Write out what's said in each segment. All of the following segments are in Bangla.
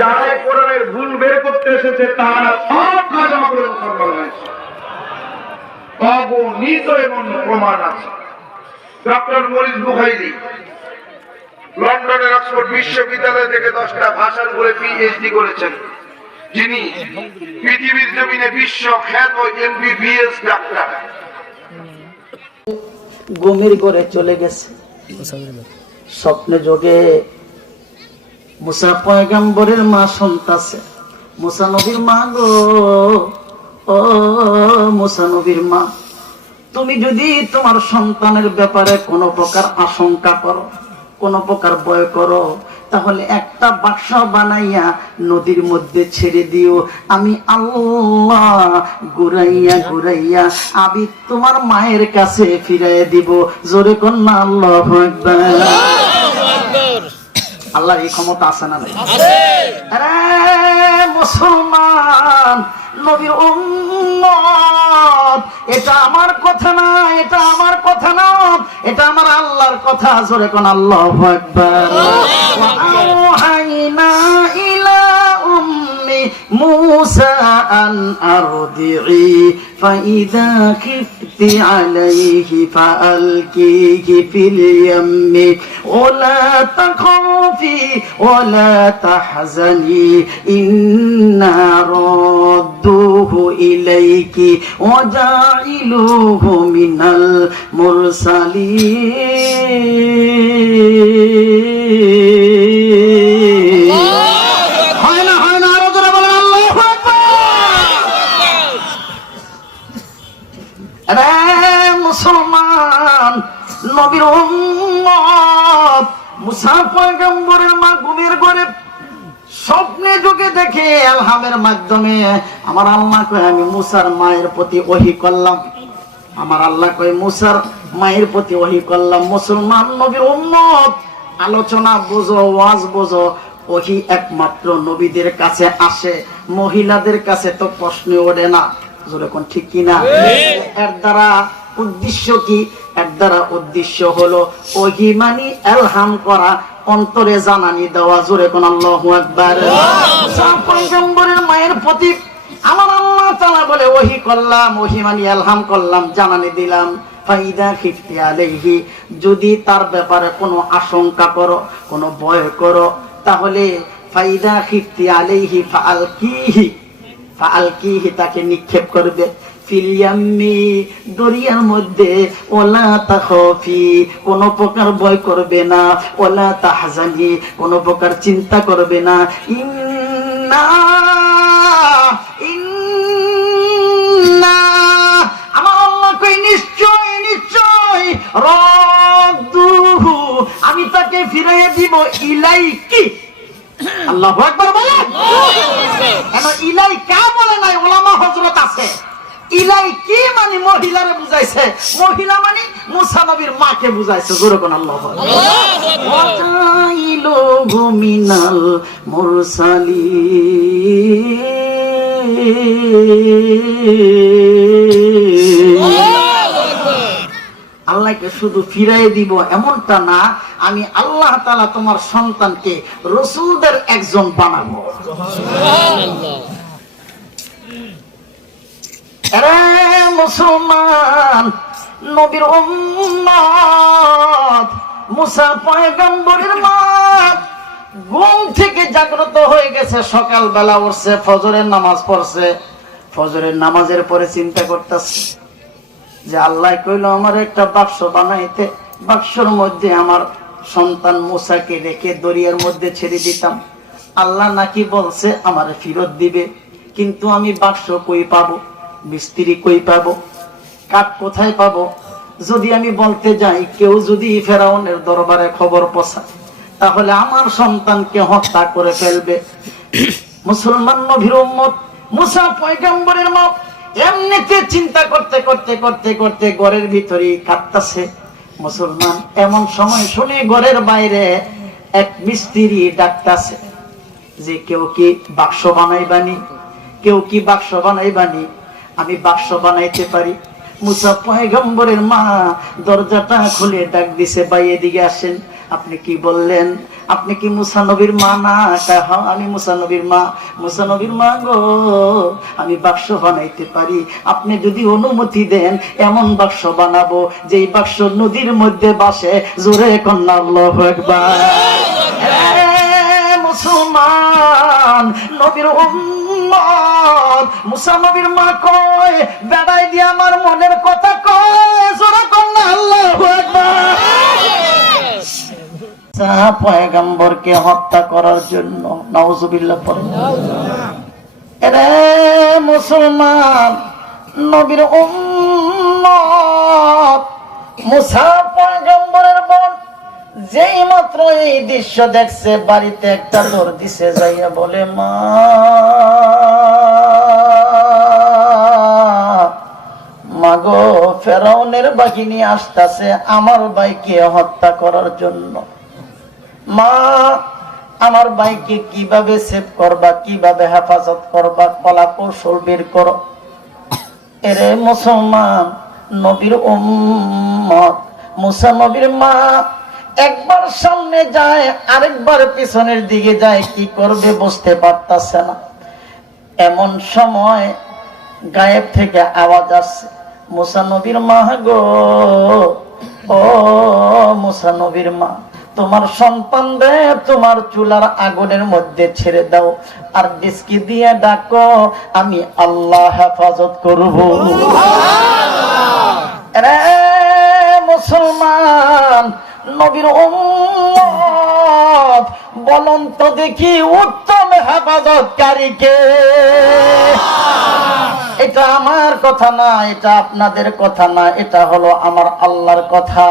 যারা কোরআনের ভুল বের করতে এসেছে তারা সব কাজা করে মুসলমান হয়েছে। অগণিত এমন প্রমাণ আছে। ডক্টর মরিস বুখারী লন্ডনের অক্সফোর্ড বিশ্ববিদ্যালয় থেকে 10টা ভাষার উপরে পিএইচডি করেছেন, যিনি পৃথিবীর জমিনে বিশ্ব খ্যাত এমবিবিএস ডাক্তার। গমের ঘরে চলে গেছে, স্বপ্নে যোগে মুসা পয়গম্বরের মা শুনতাছে, মুসা নবীর মা গো, ও মুসা নবীর মা, তুমি যদি তোমার সন্তানের ব্যাপারে কোনো প্রকার আশঙ্কা করো, কোনো প্রকার ভয় করো, তাহলে একটা বাক্স বানাইয়া নদীর মধ্যে ছেড়ে দিও। আমি আল্লাহ ঘুরাইয়া ঘুরাইয়া আমি তোমার মায়ের কাছে ফিরাইয়া দিব। জোরে কন্যা আল্লাহু আকবার। আল্লাহর এই ক্ষমতা আছে না নাই? আরে মুসলমান, নবীর উম্মত, এটা আমার কথা না, এটা আমার কথা না, এটা আমার আল্লাহর কথা। জোরে কোন আল্লাহু আকবার। ওয়া আওহাইনা ইলা উম্মি মুসা আন আরদি'i ফাইদা খিফতি আলাইহি ফাআলকিহি ফিল ইয়াম্মি ওয়ালা তাখাফি ওয়ালা তাহজানি ইন্না রাদ্দুহু ইলাইকি ওয়া জাইলুহু মিনাল মুরসালিন। হয় না আরো জোরে বলেন আল্লাহু আকবার। আরে মুসলমান, নবীর উম্মত মুসা পয়গম্বরের মা ঘুমের ঘরে স্বপ্নে যুগে দেখে আলহামের মাধ্যমে আমার আল্লাহ কয় আমি মুসার মায়ের প্রতি ওহী করলাম। আমার আল্লাহ কয় মুসার মায়ের প্রতি ওহী করলাম। মুসলমান নবীর উম্মত, আলোচনা বোঝো, ওয়াজ বোঝো। ওহী একমাত্র নবীদের কাছে আসে, মহিলাদের কাছে তো প্রশ্ন ওঠে না। যেরকম ঠিক কিনা? এর দ্বারা উদ্দেশ্য কি? এর দ্বারা উদ্দেশ্য হলো ওহী মানে ইলহাম করা, অন্তরে জানানি দেওয়া। জোরে কোন আল্লাহু আকবার। মুসা পয়গম্বরের মায়ের প্রতি আমার আল্লাহ তাআলা বলে ওহী করলাম, ওহী মানে ইলহাম করলাম, জানানি দিলাম। ফাইদা খিফতি আলাইহি, যদি তার ব্যাপারে কোনো আশঙ্কা করো, কোনো ভয় করো, তাহলে ফাইদা খিফতি আলাইহি ফাআলকিহি, তাকে নিক্ষেপ করবে। ফিল ইয়াম্মি, দরিয়ার মধ্যে। ওয়ালা তাখাফি, কোনো প্রকার ভয় করবে না। ওয়ালা তাহজানি, কোনো প্রকার চিন্তা করবে না। ইন্না আমার আল্লাহ কই নিশ্চয় নিশ্চয় রাদ্দুহু, আমি তাকে ফিরাইয়া দিব। ইলাইকি, আল্লাহু আকবার বলেন। কেন ইলাইকা বলে নাই? ওলামা হযরত আছে। ইলাইকি মানে মহিলারে বুঝাইছে, মহিলা মানে মুসা নবীর মাকে বুঝাইছে। জোরে কোন আল্লাহু আকবার। ওয়া জাইলুহু মিনাল মুরসালিন। আল্লাহকে শুধু ফিরাই দিব এমনটা না, আমি আল্লাহ তাআলা তোমার সন্তানকে রাসূলদের একজন বানাবো। সুবহানাল্লাহ। আরে মুসলমান, নবীর উম্মত মুসা পয়গম্বরের মা ঘুম থেকে জাগ্রত হয়ে গেছে, সকালবেলা উঠছে, ফজরের নামাজ পড়ছে। ফজরের নামাজের পরে চিন্তা করতেছে যে আল্লাহ কইল আমার একটা বাক্স বানাইতে, বাক্সর মধ্যে আমার সন্তান মুসাকে রেখে দরিয়ার মধ্যে ছেড়ে দিতাম। আল্লাহ নাকি বলছে আমার ফেরত দিবে, কিন্তু আমি বাক্স কই পাবো, মিস্ত্রি কই পাবো, কাঠ কোথায় পাবো? যদি আমি বলতে যাই, কেউ যদি ফেরাউনের দরবারে খবর পৌঁছায়, তাহলে আমার সন্তানকে হত্যা করে ফেলবে। মুসলমান নবীর উম্মত মুসা পয়গম্বরের মা এমনিতে চিন্তা করতে করতে করতে করতে ঘরের ভিতরে কাঁদতেছে। মুসলমান এমন সময় শুনে ঘরের বাইরে এক মিস্ত্রি ডাকতেছে যে কেউ কি বাক্স বানাইবানি, কেউ কি বাক্স বানাইবানি? আমি বাক্স বানাইতে পারি। মুসা পয়গম্বরের মা দরজাটা খুলে ডাক দিছে, ভাই এদিকে আসেন। আপনি কি বললেন? আপনি কি মুসা নবীর মা না? হ্যাঁ আমি মুসা নবীর মা। মুসা নবীর মা গো, আমি বাক্স বানাইতে পারি, আপনি যদি অনুমতি দেন এমন বাক্স বানাবো যেই বাক্স নদীর মধ্যে বাসে। জোরে কন্যা আল্লাহু আকবার। মুসলমান নবীর উম্মত, মুসা নবীর মা কয় বেড়াই দিয়ে আমার মনের কথা কয়। জোরে কন্যা আল্লাহু আকবার। পয়গম্বরকে হত্যা করার জন্য নাউজুবিল্লাহ পড়েন। এরে মুসলমান নবীর উম্মত, মুসা পয়গম্বরের বোন যেই মাত্র এই দৃশ্য দেখছে বাড়িতে একটা দৌড় দিছে, যাইয়া বলে মা মাগো, ফেরাউনের বাহিনী আসতেছে আমার ভাইকে হত্যা করার জন্য। মা আমার ভাইকে কিভাবে সেভ করবা, কিভাবে হেফাজত করবা, কলা কৌশল বের করো। এরে মুসলমান নবীর উম্মত, মুসা নবীর মা একবার সামনে যায় আরেকবার পিছনের দিকে যায়, কি করবে বুঝতে পারতাছে না। এমন সময় গায়েব থেকে আওয়াজ আসছে, মুসা নবীর মা গো, ও মুসা নবীর মা, তোমার সন্তান রে তোমার চুলার আগুনের মধ্যে ছেড়ে দাও, আর ডিস্কি দিয়ে ডাকো, আমি আল্লাহ হেফাজত করব। রে মুসলমান নবীর উম্মত, বলুন তো দেখি উত্তম হেফাজতকারী কে? এটা আমার কথা না, এটা আপনাদের কথা না, এটা হলো আমার আল্লাহর কথা।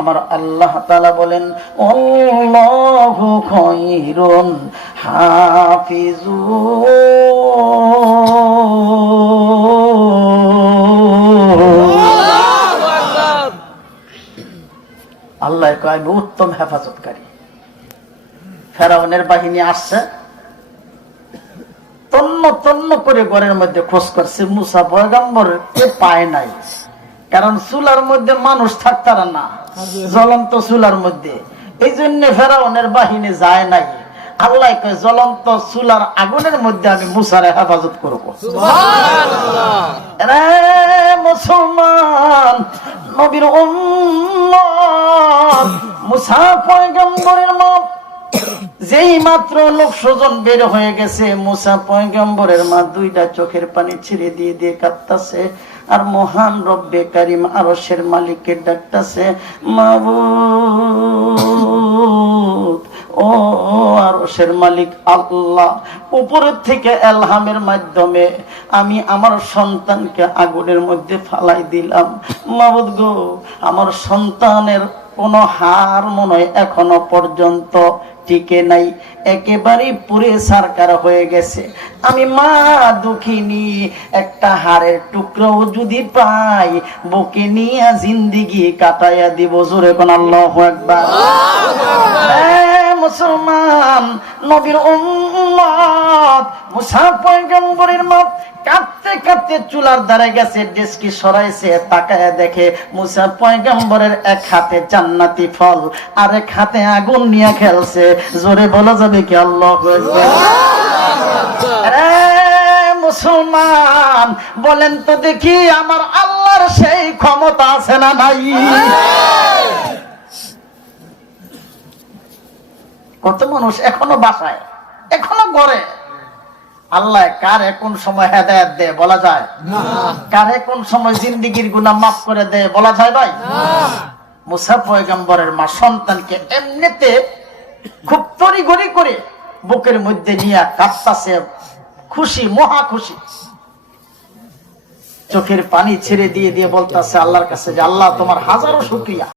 আমার আল্লাহ তাআলা বলেন আল্লাহু খায়রুন হাফিজু। আল্লাহ কয় আমি উত্তম হেফাজতকারী। ফেরাউনের বাহিনী আসছে, তন্ন তন্ন করে ঘরের মধ্যে খোঁজ করছে, মুসা পয়গম্বরকে পায় নাই। কারণ চুলার মধ্যে মানুষ থাকতারা না, জ্বলন্ত চুলার মধ্যে, এই জন্য ফেরাউনের বাহিনী যায় নাই। আল্লাহ কয় জ্বলন্ত চুলার আগুনের মধ্যে আমি মুসারে হেফাজত করবো। মুসলমান নবীর উম্মত, মুসা পয়গম্বরের মা যেই মাত্র লোক স্বজন বের হয়ে গেছে, মুসা পয়গম্বরের মা দুইটা চোখের পানি ছেড়ে দিয়ে দিয়ে কাঁদতাছে, আর মহান রব্বে কারিম আরশের মালিককে ডাকতাছে, মাবুদ ও আরশের মালিক আল্লাহ, উপরের থেকে এলহামের মাধ্যমে আমি আমার সন্তানকে আগুনের মধ্যে ফালাই দিলাম। মাবুদ গো, আমার সন্তানের কোন হাড় মনে হয় এখনো পর্যন্ত টিকে নাই, একেবারে পুরে সারকার হয়ে গেছে। আমি মা দুঃখিনী, একটা হাড়ের টুকরো যদি পাই বুকে নিয়ে জিন্দিগি কাটাইয়া দিব। জোরে কোন আল্লাহু আকবার। মুসলমান নবীর উম্মত, মুসা পয়গম্বরের মা কাঁদতে কাঁদতে চুলার ধারে গেছে, ডেস্কি সরাইছে, তাকায় দেখে মুসা পয়গম্বরের এক হাতে জান্নাতি ফল আর এক হাতে আগুন নিয়ে খেলছে। জোরে বলা যাবে কি আল্লাহু আকবার? মুসলমান বলেন তো দেখি আমার আল্লাহর সেই ক্ষমতা আছে না নাই? কত মানুষ এখনো বাসায়, এখনো ঘরে। আল্লাহ কারে কোন সময় হেদায়েত দেয় বলা যায় না, কারে কোন সময় জিন্দেগীর গুনাহ মাফ করে দেয় বলা যায় ভাই না। মুসা পয়গম্বরের মা সন্তানকে এমনিতে খুব তড়িঘড়ি করে বুকের মধ্যে নিয়ে কাঁদতাছে, খুশি, মহা খুশি, চোখের পানি ছেড়ে দিয়ে দিয়ে বলতাছে আল্লাহর কাছে যে আল্লাহ তোমার হাজারো শুকরিয়া।